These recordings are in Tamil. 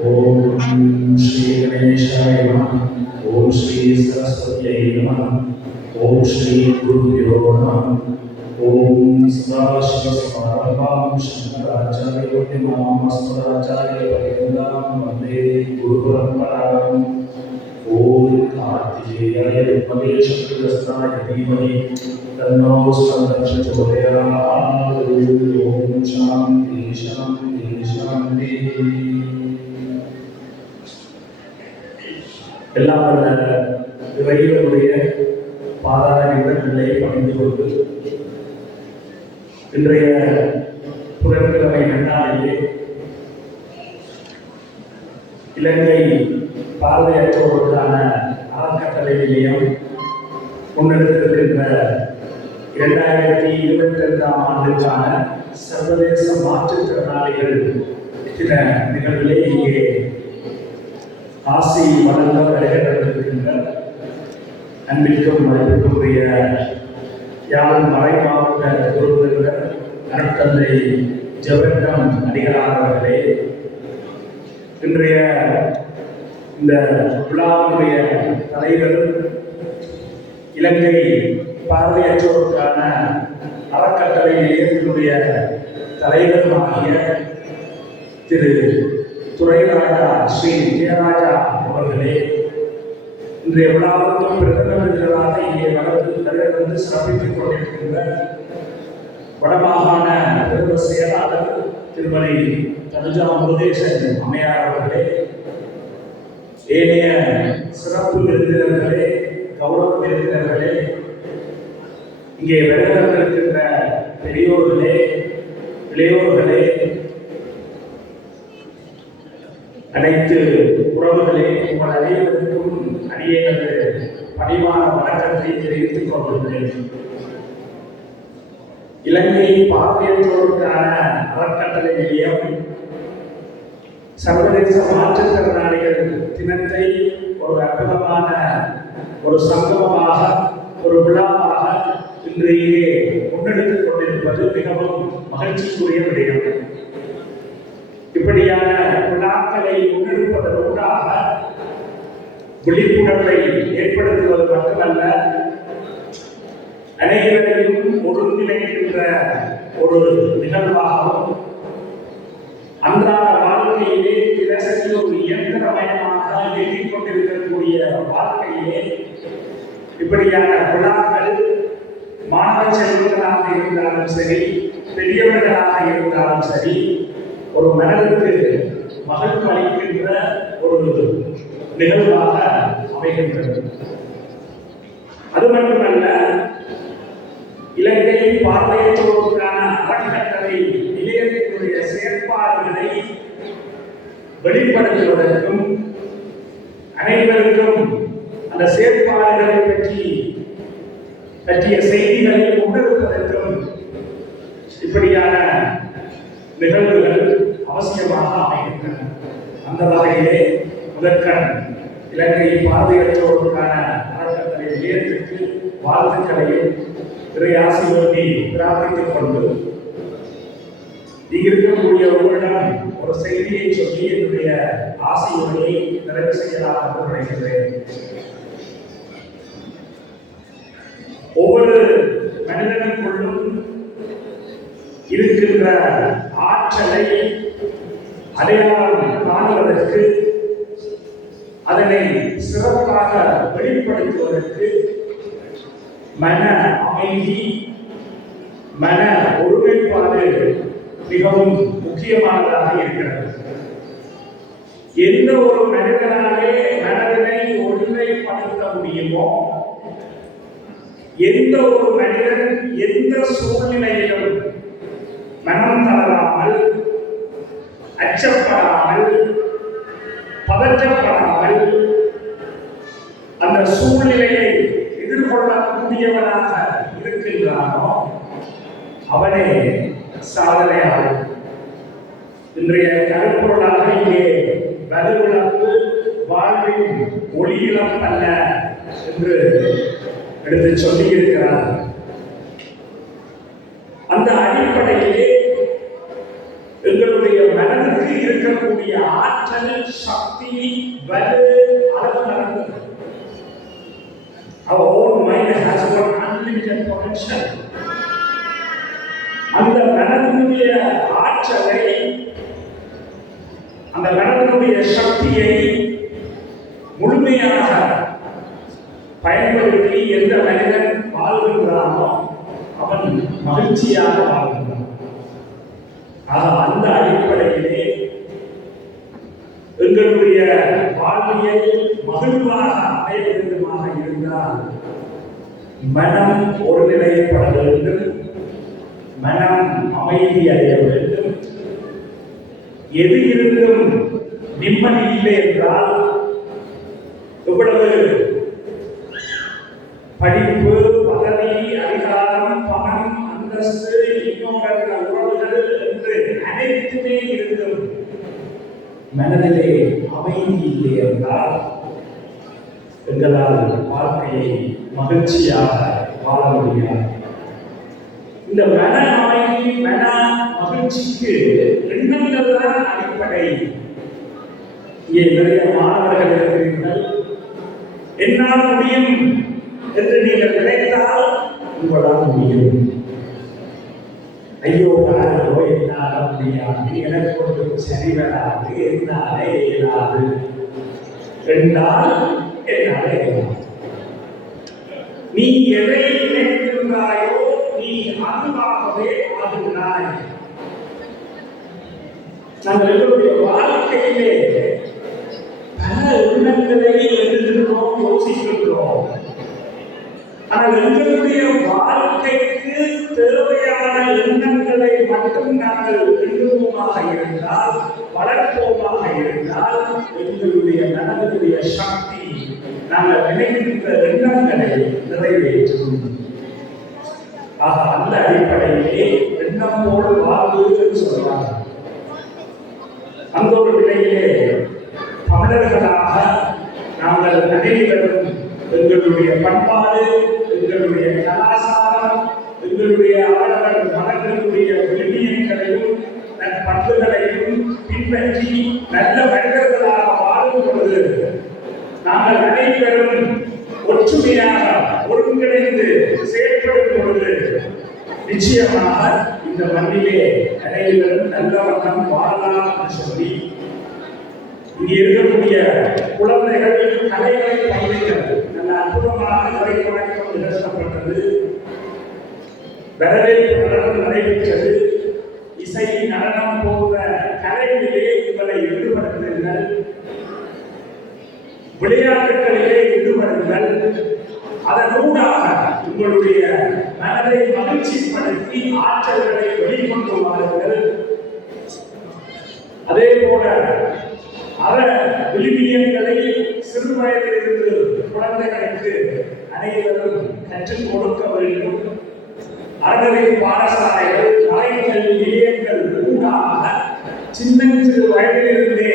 ओम श्री गणेशाय नमः। ओम श्री सरस्वत्यै नमः। ओम श्री गुरुभ्यो नमः। ओम सदाशिवसमारम्भां शंकराचार्यमध्यमाम् अस्मदाचार्यपर्यन्तां वन्दे गुरुपरम्पराम्। ओम कार्तिकेयाय विद्महे शक्तिग्रस्ताय धीमहि तन्नो प्रचोदयात्। ओम शांति शांति शांति। எல்லாம் வல்ல இறைவனுடைய பாதார நிலையை பணிந்து கொண்டு இன்றைய புதன்கிழமை நன்னாளிலே இலங்கை பார்வையற்றோருக்கான அறக்கட்டளை நிலையம் முன்னெடுத்திருக்கின்ற 2022ஆம் ஆண்டுக்கான சர்வதேச மாற்றுத்திறனாளிகள் தின நிகழ்விலே இங்கே ஆசி வளர்ந்த வருகின்ற அன்பிற்கும் மதிப்பிற்குரிய யாழ் மறை மாவட்ட குருவினர் அருட்தந்தை ஜெபர்தம் அடிகளார் அவர்களே, இன்றைய இந்த விழாவுடைய தலைவர் இலங்கை பார்வையற்றோருக்கான அறக்கட்டளை நிலையத்தினுடைய தலைவருமாகிய திரு துரைராஜா ஸ்ரீ ஜெயராஜா அவர்களே, இன்றைய விழாவுக்கும் பிரதம விருந்தினராக இங்கே வந்து சிறப்பித்துக் கொண்டிருக்கின்ற வடமாகாண பிரதம செயலாளர் திருமதி தனுஜா முருகேசன் அம்மையார் அவர்களே, ஏனைய சிறப்பு விருந்தினர்களே, கௌரவ விருந்தினர்களே, இங்கே வருகின்ற பெரியோர்களே, இளையோர்களே, அனைத்து உறவுகளே, உங்கள் அனைவருக்கும் அடியேனது பணிவான வணக்கத்தை தெரிவித்துக் கொண்டுள்ளேன். இலங்கை பார்வையற்றோருக்கான அறக்கட்டளை நிலையம் சர்வதேச மாற்றுத்திறனாளிகள் தினத்தை ஒரு அற்புதமான ஒரு சங்கமமாக, ஒரு விழாவாக இன்று இங்கே முன்னெடுத்துக் கொண்டிருப்பது மிகவும் மகிழ்ச்சிக்குரிய விடயம். இப்படியான விழாக்களை முன்னெடுப்பதற்காக விழிப்புணர்வை ஏற்படுத்துவது மட்டுமல்ல, அனைவரையும் ஒருங்கிணைக்கின்ற ஒரு நிகழ்வாகவும், அன்றாட வாழ்க்கையிலே தினசரி ஒரு இயந்திரமயமாக இயங்கிக் கொண்டிருக்கக்கூடிய வாழ்க்கையிலே இப்படியான விழாக்கள் மாணவ செல்வங்களாக இருந்தாலும் சரி, பெரியவர்களாக இருந்தாலும் சரி, ஒரு மனதிற்கு மகிழ்ச்சி அளிக்கின்ற ஒரு நிகழ்வாக அமைகின்றது. அது மட்டுமல்ல, இலங்கை பார்வையற்றோருக்கான அறக்கட்டளை நிலையத்தினுடைய செயற்பாடுகளை வெளிப்படுத்துவதற்கும், அனைவருக்கும் அந்த செயற்பாடுகளை பற்றிய செய்திகளை முன்னெடுப்பதற்கும் இப்படியான நிகழ்வுகள் அவசியமாக அமைகின்றன. அந்த வகையிலே முதற்கண் இலங்கை பார்வையற்றோருக்கான அறக்கட்டளை நிலையத்திற்கு வாழ்த்துக்களையும் இறை ஆசீர்வாதத்தை பிரார்த்தித்துக் கொண்டு, இருக்கக்கூடிய உங்களிடம் ஒரு செய்தியை சொல்லி என்னுடைய ஆசீர்வாதத்தை நிறைவு செய்யலாம் என்று நினைக்கிறேன். ஒவ்வொரு மனிதனுக்குள்ளும் இருக்கின்ற ஆற்றலை அடையாளம் காணுவதற்கு, அதனை சிறப்பாக வெளிப்படுத்துவதற்கு மன அமைதி, மன ஒருமைப்பாடு மிகவும் முக்கியமானதாக இருக்கிறது. எந்த ஒரு மனிதனாலே மனதினை ஒருமைப்படுத்த முடியுமோ, எந்த ஒரு மனிதன் எந்த சூழ்நிலையிலும் மனம் தளராமல், அச்சப்படாமல், பதற்றப்படாமல் அந்த சூழ்நிலையை எதிர்கொள்ளக்கூடியவனாக இருக்கின்றானோ அவனே சாதனையாளர். இன்றைய கருப்பொருளாக இங்கே பதிவிழப்பு வாழ்வின் ஒளியிலம் அல்ல என்று எடுத்து சொல்லி இருக்கிறார். அந்த அடிப்படையிலே எங்களுடைய மனதுக்கு இருக்கக்கூடிய ஆற்றல், சக்தி, வலு அளவு நடந்தது. Our own mind has got unlimited potential. அந்த மனதினுடைய ஆற்றலை, அந்த மனதினுடைய சக்தியை முழுமையாக பயன்படுத்தி எந்த மனிதன் வாழ்கின்றானோ அவன் மகிழ்ச்சியாக வாழ்கின்றான். அந்த அடிப்படையிலே எங்களுடைய வாழ்வியல் மகிழ்வாக அமைய வேண்டுமாக இருந்தால் மனம் ஒருநிலைப்பட வேண்டும், மனம் அமைதி அடைய வேண்டும். எது இருந்தும் நிம்மதி இல்லை என்றால் எவ்வளவு படிப்பு, பதவி, அதிகாரம், பணம், அந்தஸ்து, இன்னொரு உறவுகள் என்று அனைத்துமே இருந்தும் மனதிலே அமைதி இல்லை என்றால் எங்களால் வாழ்க்கையை மகிழ்ச்சியாக வாழ முடியாது. இந்த மன அமைதி, மன மகிழ்ச்சிக்கு எண்ணங்கள் தான் அடிப்படை. இங்கே நிறைய மாணவர்கள் இருக்கிறீர்கள். என்னால் முடியும் என்று நீங்கள் நினைத்தால் உங்களால் முடியும். ஐயோ நாளோ என்னால முடியாது, எனக்கு ஒன்றும் சரி வராது, என்னாலே இயலாது என்றால் என்னாலே இயலாது. நீ எதை நினைக்கின்றாயோ நீ அதுவாகவே ஆகுகிறாய். நாங்கள் எங்களுடைய வாழ்க்கையிலே பல எண்ணங்களை எழுதுகிறோம், யோசிக்கின்றோம். ஆனால் எங்களுடைய வாழ்க்கைக்கு தேவையான எண்ணங்களை மட்டும் நாங்கள் எழுதுவோமாக இருந்தால், வளர்ப்போமாக இருந்தால், எங்களுடைய மனதினுடைய சக்தி நாங்கள் நினைக்கின்ற எண்ணங்களை நிறைவேற்றும். அந்த அடிப்படையிலே எண்ணமோடு வாழ்வு என்று சொல்றாங்க. அந்த ஒரு நிலையிலே தமிழர்களாக நாங்கள் அனைவரும் எங்களுடைய பண்பாடு, எங்களுடைய கலாச்சாரம், எங்களுடைய ஆடவர் மனங்களுடைய விழுமியங்களையும் பண்புகளையும் பின்பற்றி நல்ல மனிதர்களாக வாழும் பொழுது நாங்கள் அனைவரும் ஒற்றுமையாக ஒருங்கிணைந்து செயல்படும் பொழுது நிச்சயமாக இந்த மண்ணிலே அனைவரும் நல்ல வண்ணம் வாழலாம் என்று சொல்லி இங்கே இருக்கக்கூடிய குழந்தைகள் கலைகளை பயிலுங்கள். நல்ல அற்புதமாக கலை வழக்கம் நிகழ்த்தப்பட்டது. வரவேற்பு நடனம் நடைபெற்றது. இசை, நடனம் போன்ற கலைகளிலே உங்களை ஈடுபடுத்துங்கள். விளையாட்டுகளிலே ஈடுபடுங்கள். அதனூடாக உங்களுடைய மனதை மகிழ்ச்சிப்படுத்தி ஆற்றல்களை வெளிக்கொண்டு வாருங்கள். அதே போல விழுமியங்களை சிறு வயதிலிருந்து குழந்தைகளுக்கு அனைவரும் கற்றுக் கொடுக்க வேண்டும். அறநெறி பாடசாலைகள், கலைக்கல்வி நிலையங்கள் ஊடாக சிறு வயதிலிருந்தே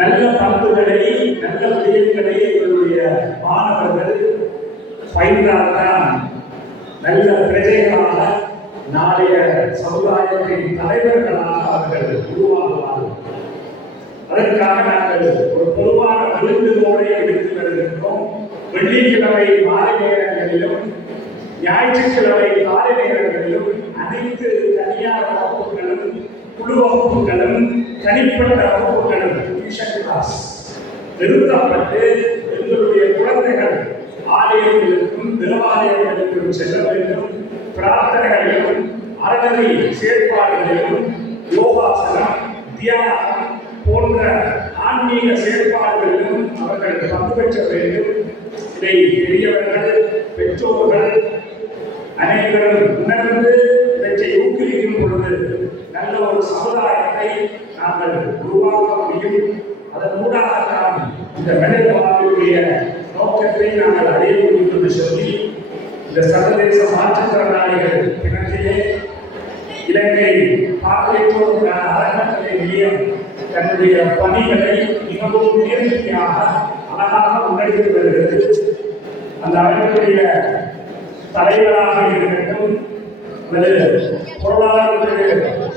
நல்ல பண்புகளை, நல்ல விடயங்களை எங்களுடைய மாணவர்கள் பயின்றால்தான் நல்ல பிரஜைகளாக, நாளைய சமுதாயத்தின் தலைவர்களாக அவர்கள் உருவாகுவார்கள். அதற்காக நாங்கள் ஒரு பொதுவான விருதுகளோடு எடுத்து வருகின்றோம். வெள்ளிக்கிழமை மாலை நேரங்களிலும் ஞாயிற்றுக்கிழமை காலை நேரங்களிலும் அனைத்து தனியார் வகுப்புகளும், குழு வகுப்புகளும், தனிப்பட்ட வகுப்புகளும் நிறுத்தப்பட்டு எங்களுடைய குழந்தைகள் ஆலயங்களுக்கும் தேவாலயங்களுக்கும் செல்ல வேண்டும். பிரார்த்தனைகளிலும், அறநெறி செயற்பாடுகளிலும், யோகாசனம், தியானம் போன்ற ஆன்மீக செயற்பாடுகளிலும் அவர்கள் பங்கு பெற்ற வேண்டும். இதை பெரியவர்கள், பெற்றோர்கள் அனைவரும் உணர்ந்து இவற்றை ஊக்குவிக்கும் பொழுது நல்ல ஒரு சமுதாயத்தை நாங்கள் உருவாக்க முடியும். அதன் மூலமாகத்தான் இந்த மனித வாழ்வுடைய நோக்கத்தை நாங்கள் அடைய முடியும் என்று சொல்லி இந்த சர்வதேச மாற்றுத்திறனாளிகள் தினத்திலே இலங்கை பார்வையற்றோர் அறக்கட்டளை நிலையம் தன்னுடைய பணிகளை மிகவும் நேர்த்தியாக அழகாக முன்னெடுத்து வருகிறது. அந்த அமைப்புடைய தலைவராக இருக்கட்டும், அல்லது பொருளாதார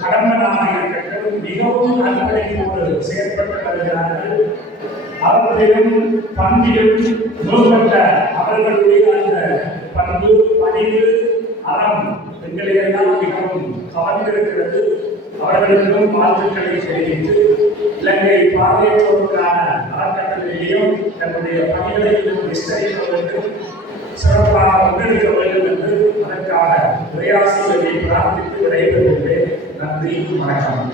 கடம்பனாக இருக்கட்டும் மிகவும் அர்ப்பணிப்போடு செயற்பட்டு வருகிறார்கள். அவர்களிடம் பண்பிலும் நோக்கப்பட்ட அவர்களுடைய அந்த பண்பு பணிவு அறம் எங்களை எல்லாம் மிகவும் கவர்ந்திருக்கிறது. அவர்களுக்கும் வாழ்த்துக்களை தெரிவித்து இலங்கை பார்வையற்றோருக்கான அறக்கட்டளையிலையும் தன்னுடைய பணிகளை விஸ்தரிக்க வேண்டும், சிறப்பாக முன்னெடுக்க வேண்டும் என்று அதற்காக பிரயாசிகளை பிரார்த்தித்து விடைபெறுகின்றேன். நன்றி, வணக்கம்.